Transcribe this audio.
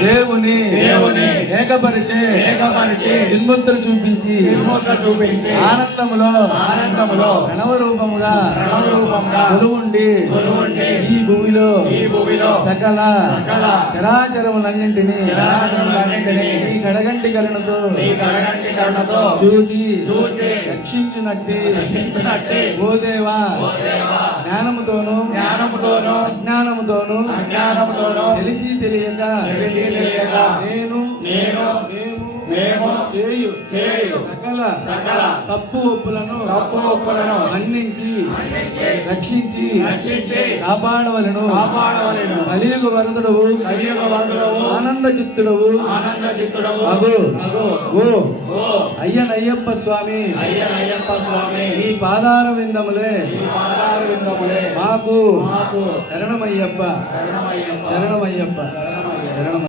దేవుని ఏకపరిచే చిన్ముద్ర చూపించి ఆనందములో ప్రణవ రూపముగా కొలువుండి ఈ భూమిలో సకల చరాచరములన్నింటినీ ఈ కడగంటి కరుణతో చూచి రక్షించునట్టి ఓ దేవా జ్ఞానముతోను అజ్ఞానముతోను తెలిసి తెలియక మేము చేయు సకల తప్పు ఒప్పులను మన్నించి రక్షించి కాపాడవలను కలియుగ వరదుడవు ఆనంద చిత్తుడవు అయ్యనయ్యప్ప స్వామి ఈ పాదార విందములే మాకు శరణమయ్యప్ప శరణమయ్యప్ప శరణం